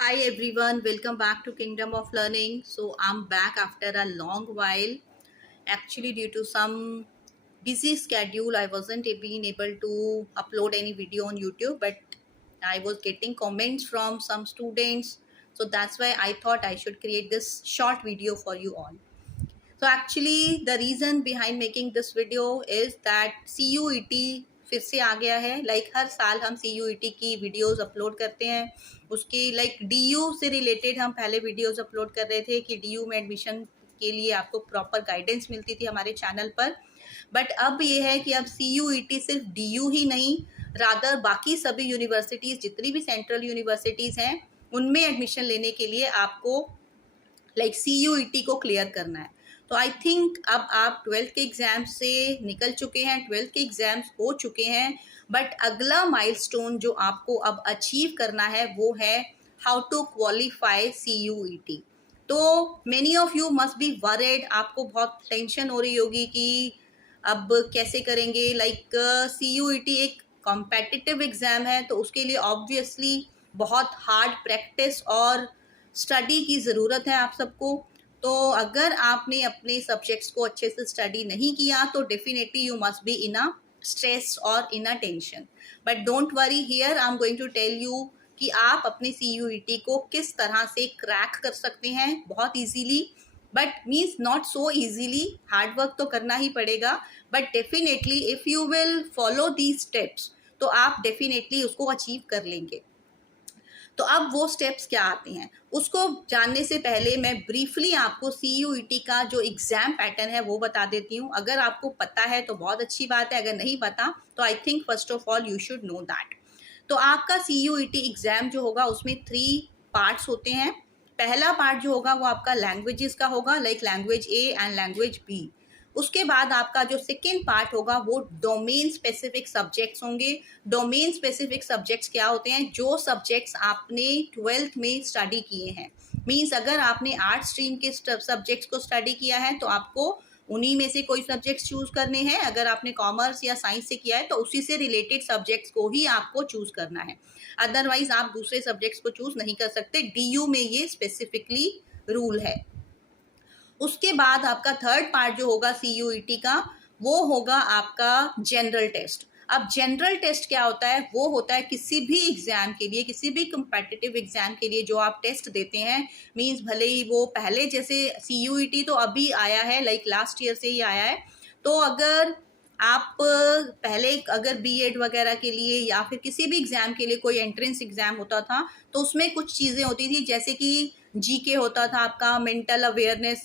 Hi everyone, welcome back to Kingdom of Learning. So I'm back after a long while. Actually, due to some busy schedule, I wasn't being able to upload any video on YouTube, but I was getting comments from some students. So that's why I thought I should create this short video for you all. So actually the reason behind making this video is that CUET फिर से आ गया है. हर साल हम CUET की videos upload करते हैं. उसकी DU से रिलेटेड हम पहले वीडियोस अपलोड कर रहे थे कि DU में एडमिशन के लिए आपको प्रॉपर गाइडेंस मिलती थी हमारे चैनल पर. बट अब ये है कि अब CUET सिर्फ DU ही नहीं, रादर बाकी सभी यूनिवर्सिटीज़, जितनी भी सेंट्रल यूनिवर्सिटीज़ हैं, उनमें एडमिशन लेने के लिए आपको CUET को क्लियर करना है. तो आई थिंक अब आप 12th के एग्ज़ाम से निकल चुके हैं, 12th के एग्ज़ाम्स हो चुके हैं, बट अगला माइलस्टोन जो आपको अब अचीव करना है वो है हाउ टू क्वालिफाई CUET. तो many of you must be worried, आपको बहुत टेंशन हो रही होगी कि अब कैसे करेंगे. CUET एक कॉम्पिटिटिव एग्ज़ाम है, तो उसके लिए ऑब्वियसली बहुत हार्ड प्रैक्टिस और स्टडी की ज़रूरत है आप सबको. तो अगर आपने अपने सब्जेक्ट्स को अच्छे से स्टडी नहीं किया तो definitely you must be in a stress और in a tension. But don't worry, here I am going to tell you कि आप अपने CUET को किस तरह से क्रैक कर सकते हैं बहुत easily. But means not so easily, hard work तो करना ही पड़ेगा, but definitely if you will follow these steps तो आप डेफिनेटली उसको अचीव कर लेंगे. तो अब वो स्टेप्स क्या आते हैं उसको जानने से पहले मैं ब्रीफली आपको CUET का जो एग्ज़ाम पैटर्न है वो बता देती हूँ. अगर आपको पता है तो बहुत अच्छी बात है, अगर नहीं पता तो I think first of all you should know that. तो आपका CUET एग्ज़ाम जो होगा उसमें 3 पार्ट्स होते हैं. पहला पार्ट जो होगा वो आपका लैंग्वेजेस का होगा, language A and language B. उसके बाद आपका जो सेकेंड पार्ट होगा वो डोमेन स्पेसिफिक सब्जेक्ट्स होंगे. डोमेन स्पेसिफिक सब्जेक्ट्स क्या होते हैं? जो सब्जेक्ट्स आपने 12th में स्टडी किए हैं. मीन्स अगर आपने आर्ट स्ट्रीम के सब्जेक्ट्स को स्टडी किया है तो आपको उन्हीं में से कोई सब्जेक्ट्स चूज़ करने हैं. अगर आपने कॉमर्स या साइंस से किया है तो उसी से रिलेटेड सब्जेक्ट्स को ही आपको चूज़ करना है. अदरवाइज आप दूसरे सब्जेक्ट्स को चूज़ नहीं कर सकते. DU में ये स्पेसिफिकली रूल है. उसके बाद आपका थर्ड पार्ट जो होगा CUET का वो होगा आपका जनरल टेस्ट. अब जनरल टेस्ट क्या होता है? वो होता है किसी भी एग्ज़ाम के लिए, किसी भी कम्पिटिटिव एग्ज़ाम के लिए जो आप टेस्ट देते हैं. मीन्स भले ही वो पहले जैसे CUET तो अभी आया है, लास्ट ईयर से ही आया है. तो अगर आप पहले अगर BEd वगैरह के लिए या फिर किसी भी एग्ज़ाम के लिए कोई एंट्रेंस एग्ज़ाम होता था तो उसमें कुछ चीज़ें होती थी, जैसे कि GK होता था आपका, मेंटल अवेयरनेस,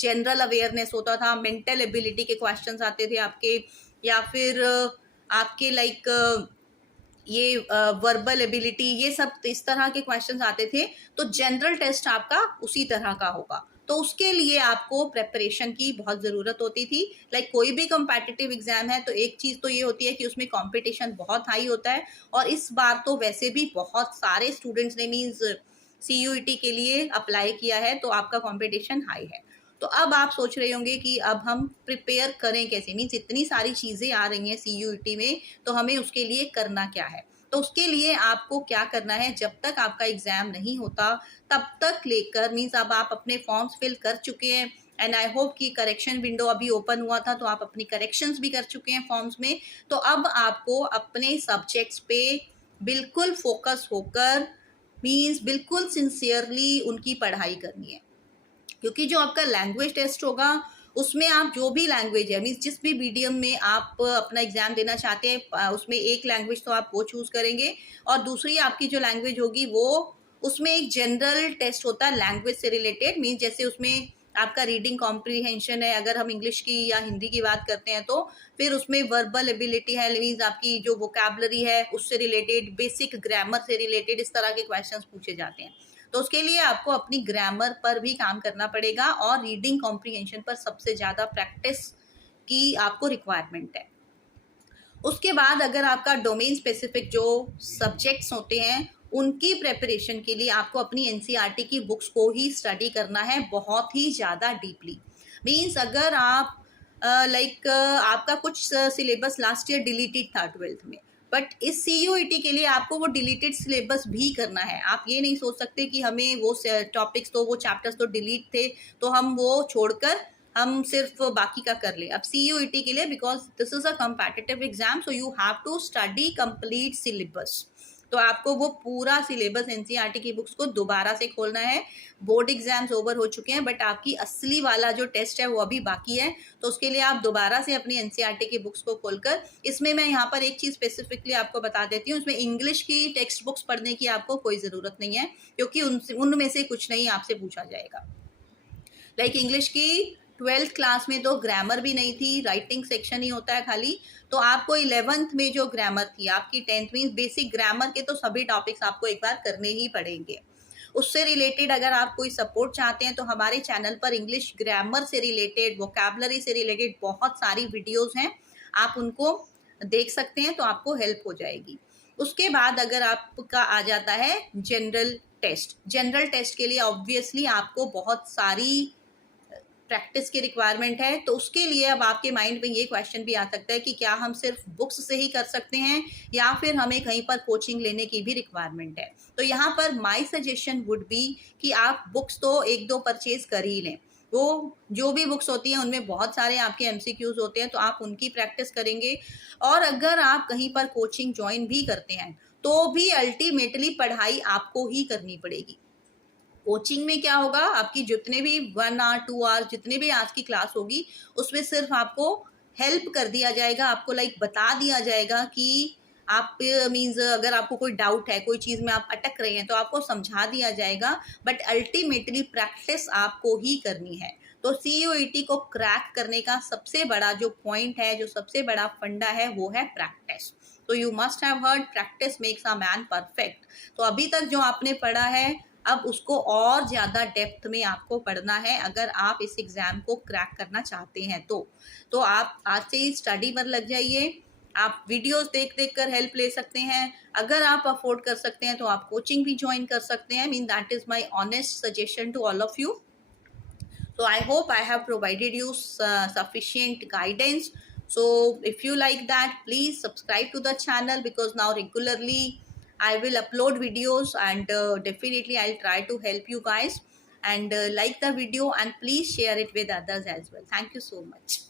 जनरल अवेयरनेस होता था, मेंटल एबिलिटी के क्वेश्चंस आते थे आपके, या फिर आपके ये वर्बल एबिलिटी, ये सब इस तरह के क्वेश्चंस आते थे. तो जनरल टेस्ट आपका उसी तरह का होगा. तो उसके लिए आपको प्रेपरेशन की बहुत ज़रूरत होती थी. कोई भी कॉम्पिटिटिव एग्ज़ाम है तो एक चीज़ तो ये होती है कि उसमें कंपटीशन बहुत हाई होता है. और इस बार तो वैसे भी बहुत सारे स्टूडेंट्स ने मीन्स CUET के लिए अप्लाई किया है, तो आपका कंपटीशन हाई है. तो अब आप सोच रहे होंगे कि अब हम प्रिपेयर करें कैसे? मीन्स इतनी सारी चीज़ें आ रही हैं CUET में, तो हमें उसके लिए करना क्या है? तो उसके लिए आपको क्या करना है, जब तक आपका एग्ज़ाम नहीं होता तब तक लेकर, मीन्स अब आप अपने फॉर्म्स फिल कर चुके हैं एंड आई होप कि करेक्शन विंडो अभी ओपन हुआ था तो आप अपनी करेक्शंस भी कर चुके हैं फॉर्म्स में. तो अब आपको अपने सब्जेक्ट्स पे बिल्कुल फोकस होकर, मीन्स बिल्कुल सिंसियरली उनकी पढ़ाई करनी है. क्योंकि जो आपका लैंग्वेज टेस्ट होगा उसमें आप जो भी लैंग्वेज है, मीन्स जिस भी मीडियम में आप अपना एग्ज़ाम देना चाहते हैं, उसमें एक लैंग्वेज तो आप वो चूज़ करेंगे और दूसरी आपकी जो लैंग्वेज होगी वो, उसमें एक जनरल टेस्ट होता है लैंग्वेज से रिलेटेड. मीन्स जैसे उसमें आपका रीडिंग कॉम्प्रीहेंशन है, अगर हम इंग्लिश की या हिंदी की बात करते हैं तो फिर उसमें वर्बल एबिलिटी है, मीन्स आपकी जो वोकैबलरी है उससे रिलेटेड, बेसिक ग्रामर से रिलेटेड इस तरह के क्वेश्चंस पूछे जाते हैं. तो उसके लिए आपको अपनी ग्रामर पर भी काम करना पड़ेगा और रीडिंग कॉम्प्रीहेंशन पर सबसे ज़्यादा प्रैक्टिस की आपको रिक्वायरमेंट है. उसके बाद अगर आपका डोमेन स्पेसिफिक जो सब्जेक्ट्स होते हैं उनकी प्रेपरेशन के लिए आपको अपनी NCERT की बुक्स को ही स्टडी करना है बहुत ही ज़्यादा डीपली. मीन्स अगर आप आपका कुछ सिलेबस लास्ट ईयर डिलीटेड था 12th में, बट इस CUET के लिए आपको वो डिलीटेड सिलेबस भी करना है। आप ये नहीं सोच सकते कि हमें वो टॉपिक्स तो वो चैप्टर्स तो डिलीट थे तो हम वो छोड़कर हम सिर्फ बाकी का कर ले। अब CUET के लिए, because this is a competitive exam, so you have to study complete syllabus. तो आपको वो पूरा सिलेबस NCERT की बुक्स को दोबारा से खोलना है। बोर्ड एग्जाम्स ओवर हो चुके हैं, बट आपकी असली वाला जो टेस्ट है वो अभी बाकी है। तो उसके लिए आप दोबारा से अपनी NCERT की बुक्स को खोलकर, इसमें मैं यहाँ पर एक चीज़ स्पेसिफिकली आपको बता देती हूँ, इसमें इंग्लिश की टेक्स्ट बुक्स पढ़ने की आपको कोई ज़रूरत नहीं है, क्योंकि उनमें से कुछ नहीं आपसे पूछा जाएगा। लाइक इंग्लिश की 12th क्लास में तो ग्रामर भी नहीं थी, राइटिंग सेक्शन ही होता है खाली। तो आपको 11th में जो ग्रामर थी, आपकी 10th में बेसिक ग्रामर के तो सभी टॉपिक्स आपको एक बार करने ही पड़ेंगे। उससे रिलेटेड अगर आप कोई सपोर्ट चाहते हैं तो हमारे चैनल पर इंग्लिश ग्रामर से रिलेटेड, वोकैबुलरी से रिलेटेड बहुत सारी वीडियोस हैं, आप उनको देख सकते हैं, तो आपको हेल्प हो जाएगी। उसके बाद अगर आपका आ जाता है जनरल टेस्ट। जनरल टेस्ट के लिए ऑब्वियसली आपको बहुत सारी प्रैक्टिस की रिक्वायरमेंट है। तो उसके लिए अब आपके माइंड में ये क्वेश्चन भी आ सकता है कि क्या हम सिर्फ बुक्स से ही कर सकते हैं या फिर हमें कहीं पर कोचिंग लेने की भी रिक्वायरमेंट है। तो यहाँ पर माय सजेशन वुड बी कि आप बुक्स तो 1-2 परचेज कर ही लें। वो जो भी बुक्स होती हैं उनमें बहुत सारे आपके MCQs होते हैं, तो आप उनकी प्रैक्टिस करेंगे। और अगर आप कहीं पर कोचिंग ज्वाइन भी करते हैं तो भी अल्टीमेटली पढ़ाई आपको ही करनी पड़ेगी। कोचिंग में क्या होगा, आपकी जितने भी 1 आवर 2 आवर जितने भी आज की क्लास होगी उसमें सिर्फ आपको हेल्प कर दिया जाएगा, आपको लाइक बता दिया जाएगा कि आप मीन्स अगर आपको कोई डाउट है, कोई चीज़ में आप अटक रहे हैं तो आपको समझा दिया जाएगा। बट अल्टीमेटली प्रैक्टिस आपको ही करनी है। तो CUET को क्रैक करने का सबसे बड़ा जो पॉइंट है, जो सबसे बड़ा फंडा है, वो है प्रैक्टिस। तो you must have heard practice makes a man perfect. तो अभी तक जो आपने पढ़ा है, अब उसको और ज़्यादा डेप्थ में आपको पढ़ना है अगर आप इस एग्ज़ाम को क्रैक करना चाहते हैं। तो आप आज से ही स्टडी पर लग जाइए। आप वीडियोस देख देख कर हेल्प ले सकते हैं। अगर आप अफोर्ड कर सकते हैं तो आप कोचिंग भी ज्वाइन कर सकते हैं। Mean that is my honest suggestion to all of you. So I hope I have provided you sufficient guidance. So if you like that, please subscribe to the channel, because now regularly I will upload videos, and definitely I'll try to help you guys. And like the video, and please share it with others as well. Thank you so much.